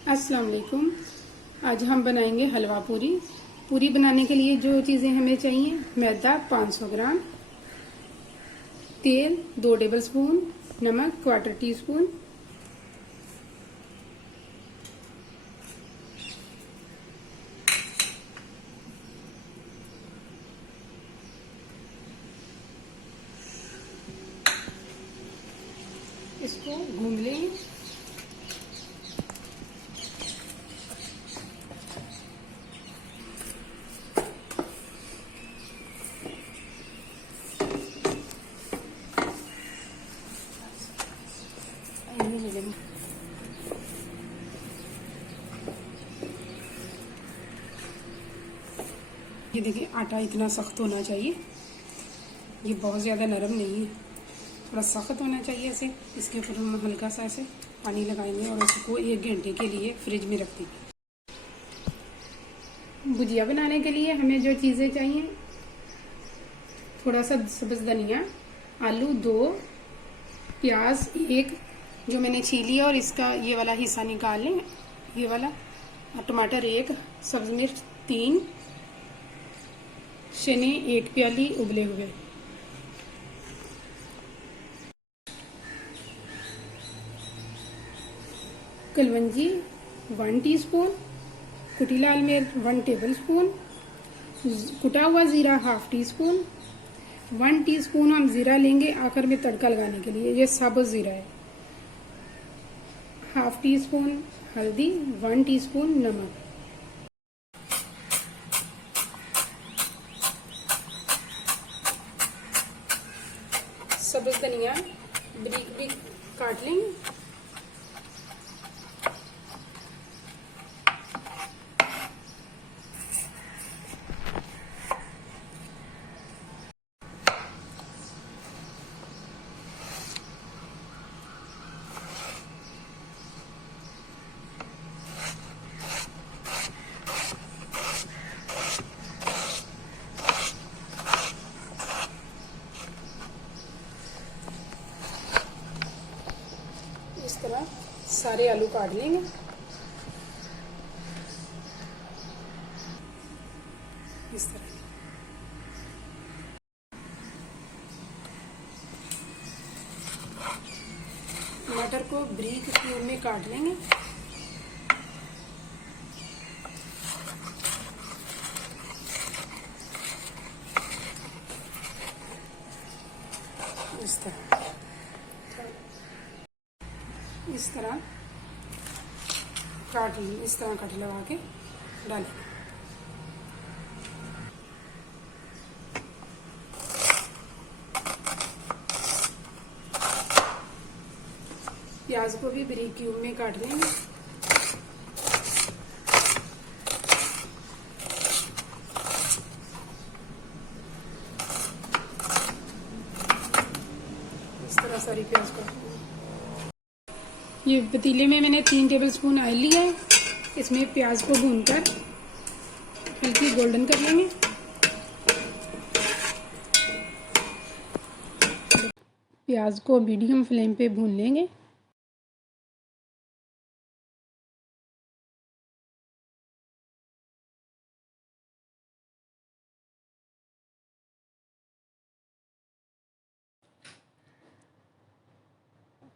अस्सलाम वालेकुम। आज हम बनाएंगे हलवा पूरी। पूरी बनाने के लिए जो चीज़ें हमें चाहिए, मैदा 500 ग्राम, तेल 2 टेबल स्पून, नमक 1/4 टीस्पून, इसको घूम लेंगे। ये देखिए, आटा इतना सख्त होना चाहिए, ये बहुत ज़्यादा नरम नहीं है, थोड़ा सख्त होना चाहिए ऐसे। इसके ऊपर हम हल्का सा ऐसे पानी लगाएंगे और इसको 1 घंटे के लिए फ्रिज में रख देंगे। भुजिया बनाने के लिए हमें जो चीज़ें चाहिए, थोड़ा सा सब्ज़ धनिया, आलू 2, प्याज 1 जो मैंने छीली है और इसका ये वाला हिस्सा निकाल लें, ये वाला, टमाटर 1, सब्ज़ मिर्च 3, चने 1 प्याली उबले हुए, कलवंजी 1 टीस्पून, कुटी लाल मिर्च 1 टेबल स्पून, कुटा हुआ ज़ीरा 1/2 टीस्पून, 1 टीस्पून हम ज़ीरा लेंगे आखिर में तड़का लगाने के लिए, ये साबुत ज़ीरा है, 1/2 टीस्पून हल्दी, 1 टीस्पून नमक। सब्ज़ धनिया बारीक बारीक काट लेंगे। इस तरह सारे आलू काट लेंगे। इस तरह टमाटर को बारीक क्यूब में काट लेंगे। इस तरह काट लेंगे, इस तरह कट लगा के डालेंगे। प्याज को भी बारीक क्यूब में काट लेंगे। इस तरह सारी प्याज काट लेंगे। ये पतीले में मैंने 3 टेबल स्पून ऑयल लिया है, इसमें प्याज को भूनकर हल्की गोल्डन कर लेंगे। प्याज को मीडियम फ्लेम पे भून लेंगे।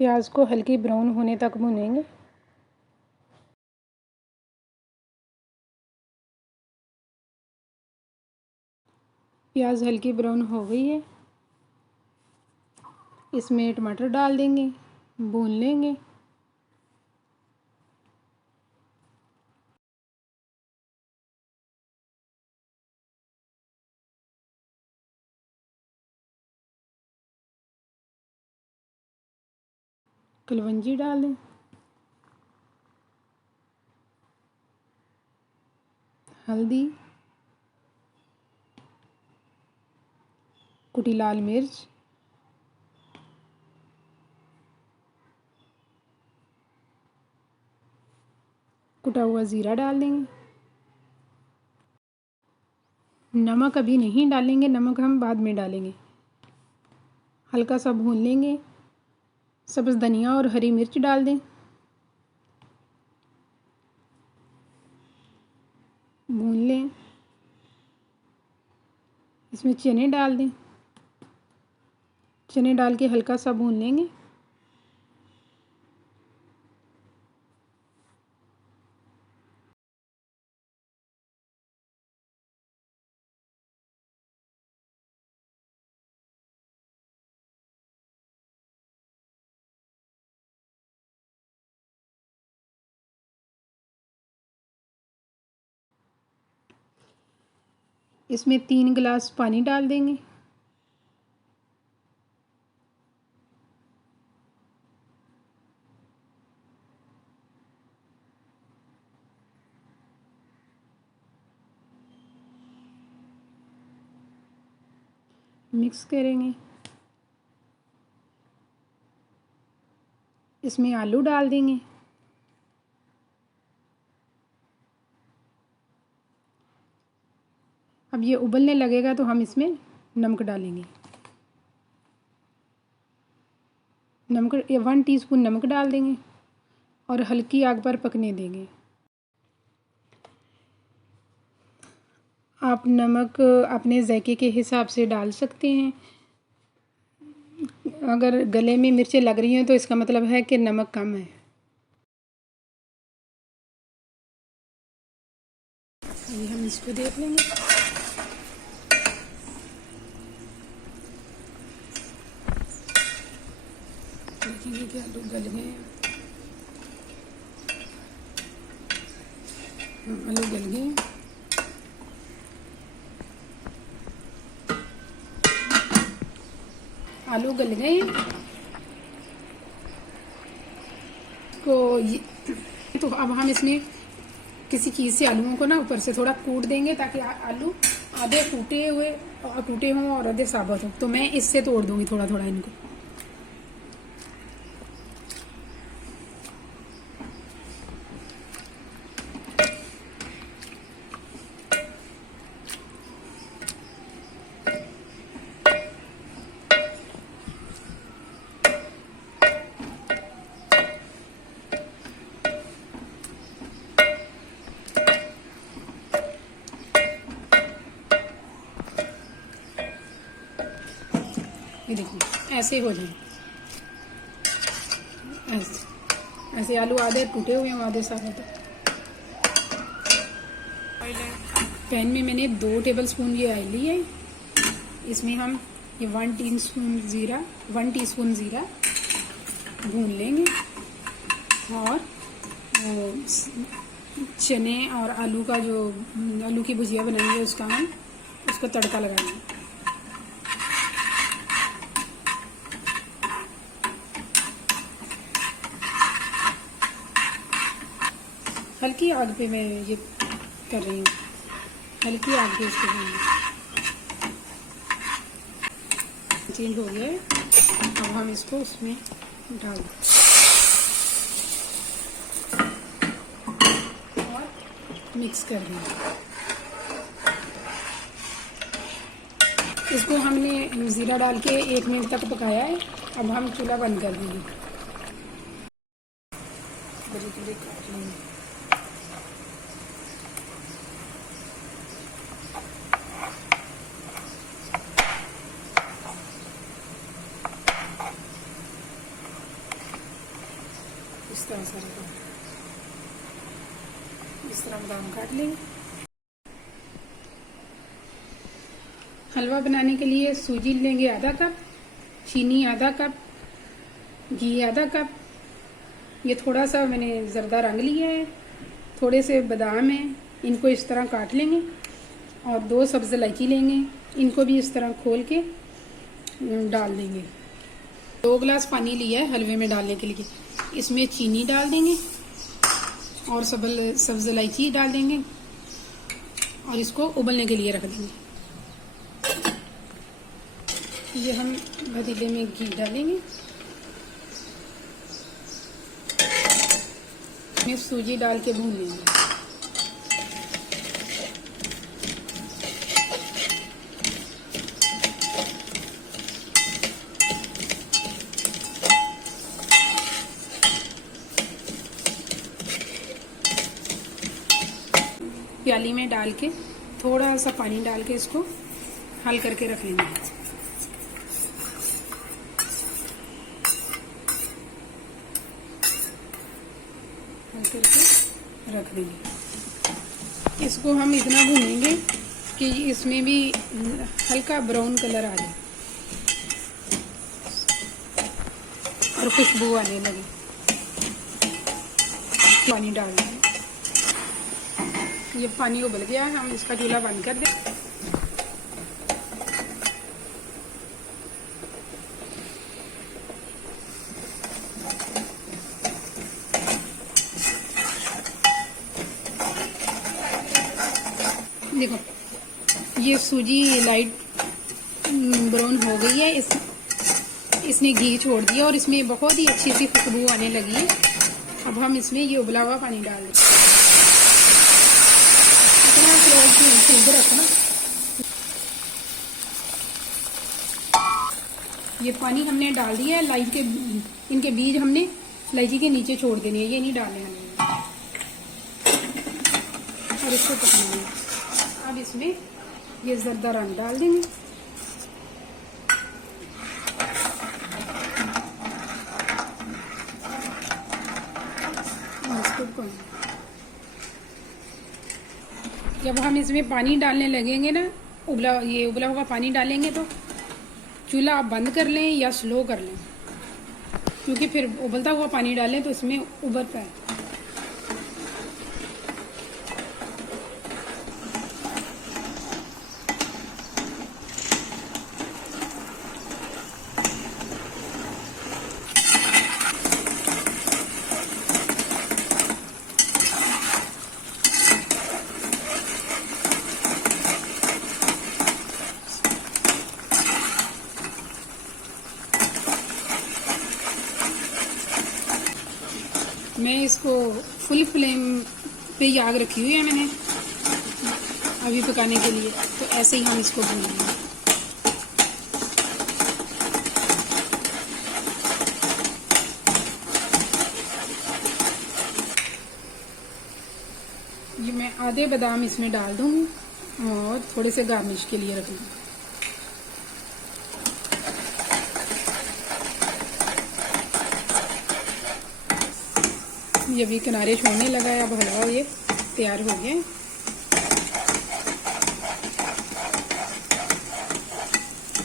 प्याज को हल्की ब्राउन होने तक भूनेंगे। प्याज हल्की ब्राउन हो गई है, इसमें टमाटर डाल देंगे, भून लेंगे। कलवंजी डाल दें, हल्दी, कुटी लाल मिर्च, कुटा हुआ ज़ीरा डाल देंगे। नमक अभी नहीं डालेंगे, नमक हम बाद में डालेंगे। हल्का सा भून लेंगे। सब्ज़ धनिया और हरी मिर्च डाल दें। भून लें। इसमें चने डाल दें। चने डाल के हल्का सा भून लेंगे। इसमें 3 गिलास पानी डाल देंगे। मिक्स करेंगे। इसमें आलू डाल देंगे। अब ये उबलने लगेगा तो हम इसमें नमक डालेंगे। नमक 1 टीस्पून नमक डाल देंगे और हल्की आग पर पकने देंगे। आप नमक अपने जायके के हिसाब से डाल सकते हैं। अगर गले में मिर्चें लग रही हैं तो इसका मतलब है कि नमक कम है। ये हम इसको देख लेंगे। देखेंगे कि आलू गल गए हैं। आलू गल गए हैं। आलू गल गए हैं। तो अब हम इसमें किसी चीज़ से आलूओं को ना ऊपर से थोड़ा कूट देंगे ताकि आलू आधे टूटे हों और आधे साबुत हों। तो मैं इससे तोड़ दूंगी थोड़ा थोड़ा इनको। ये देखिए ऐसे हो जाए। ऐसे आलू आधे टूटे हुए हैं आधे साबुत हैं। पैन में मैंने 2 टेबलस्पून ये ऑयल ली है। इसमें हम ये 1 टीस्पून ज़ीरा भून लेंगे और चने और आलू का जो आलू की भुजिया बनाएंगे उसको तड़का लगाएंगे। हल्की आग पे मैं ये कर रही हूँ। हल्की आग पे इसको चेंज हो गया है। अब हम इसको उसमें डाल दें और मिक्स कर देंगे। इसको हमने ज़ीरा डाल के 1 मिनट तक पकाया है। अब हम चूल्हा बंद कर देंगे। इस तरह से इस तरह बादाम काट लेंगे। हलवा बनाने के लिए सूजी लेंगे आधा कप, चीनी आधा कप, घी आधा कप। ये थोड़ा सा मैंने ज़रदा रंग लिया है। थोड़े से बादाम हैं, इनको इस तरह काट लेंगे और 2 सब्ज़ इलायची लेंगे, इनको भी इस तरह खोल के डाल देंगे। 2 गिलास पानी लिया है हलवे में डालने के लिए। इसमें चीनी डाल देंगे और सब्ज़ इलायची डाल देंगे और इसको उबलने के लिए रख देंगे। ये हम पतीले में घी डालेंगे। इसमें सूजी डाल के भून लेंगे। प्याली में डाल के थोड़ा सा पानी डाल के इसको हल करके रख लेंगे। हल करके रख देंगे। इसको हम इतना भूनेंगे कि इसमें भी हल्का ब्राउन कलर आ जाए और खुशबू आने लगे। पानी डाल देंगे। ये पानी उबल गया है, हम इसका चूल्हा बंद कर दें। देखो ये सूजी लाइट ब्राउन हो गई है। इसने घी छोड़ दिया और इसमें बहुत ही अच्छी सी खुशबू आने लगी है। अब हम इसमें ये उबला हुआ पानी डाल दें। इतना फ्लेम रखना। ये पानी हमने डाल दिया है। इलायची के इनके बीज हमने इलायची के नीचे छोड़ देने हैं, ये नहीं डालने हमें। और इसको पकाएंगे। अब इसमें ये जर्दा रंग डाल देंगे। जब हम इसमें पानी डालने लगेंगे ना, उबला हुआ पानी डालेंगे तो चूल्हा आप बंद कर लें या स्लो कर लें, क्योंकि फिर उबलता हुआ पानी डालें तो इसमें उबलता है। मैं इसको फुल फ्लेम पे ही आग रखी हुई है मैंने अभी पकाने के लिए, तो ऐसे ही हम इसको भूनेंगे। ये मैं आधे बादाम इसमें डाल दूंगी और थोड़े से गार्निश के लिए रख लूँगी। ये भी किनारे छोड़ने लगा है। अब हलवा ये तैयार हो गया।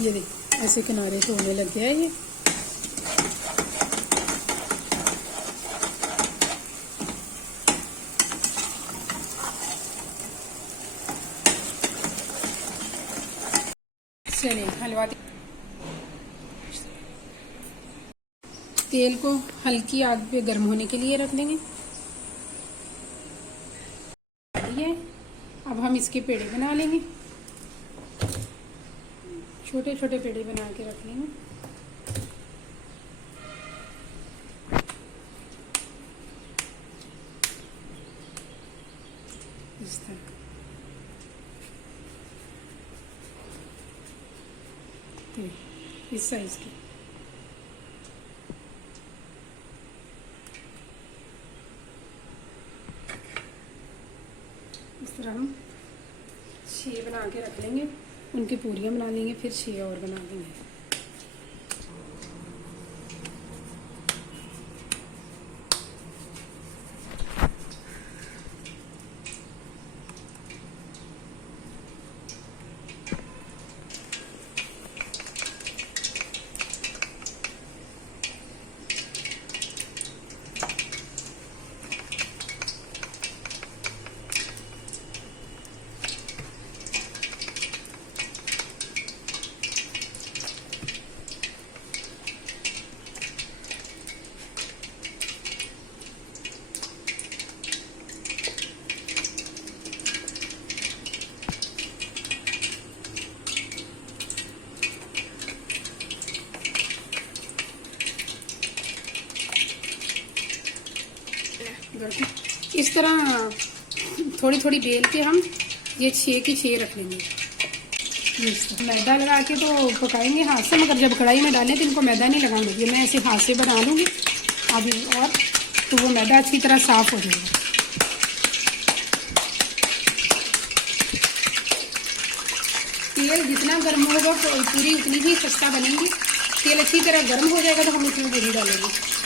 ये देख ऐसे किनारे छोड़ने लग गया है ये। चलिए हलवा तेल को हल्की आग पे गर्म होने के लिए रख देंगे। अब हम इसके पेड़े बना लेंगे। छोटे छोटे पेड़े बना के रख लेंगे। इस तरह इस साइज के। इस तरह हम 6 बना के रख लेंगे। उनकी पूरियां बना लेंगे, फिर 6 और बना देंगे। इस तरह थोड़ी थोड़ी बेल के हम ये 6 की 6 रख लेंगे। मैदा लगा के तो पकाएंगे हाथ से, मगर जब कढ़ाई में डालें तो इनको मैदा नहीं लगाने देंगे। मैं ऐसे हाथ से बना लूँगी अभी, और तो वो मैदा अच्छी तरह साफ हो जाएगा। तेल जितना गर्म होगा पूरी उतनी ही खस्ता बनेगी। तेल अच्छी तरह गर्म हो जाएगा तो हम इसमें पूरी डालेंगे।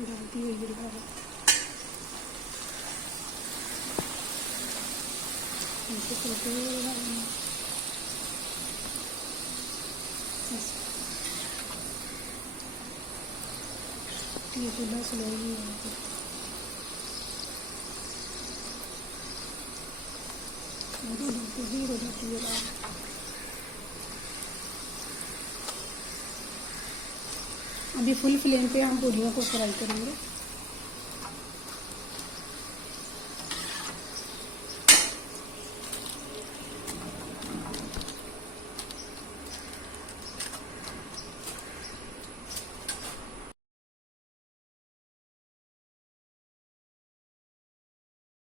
डालती हुई ये चूल्हा स्लो ही है। अभी फुल फ्लेम पे हम पूरियों को फ्राई करेंगे।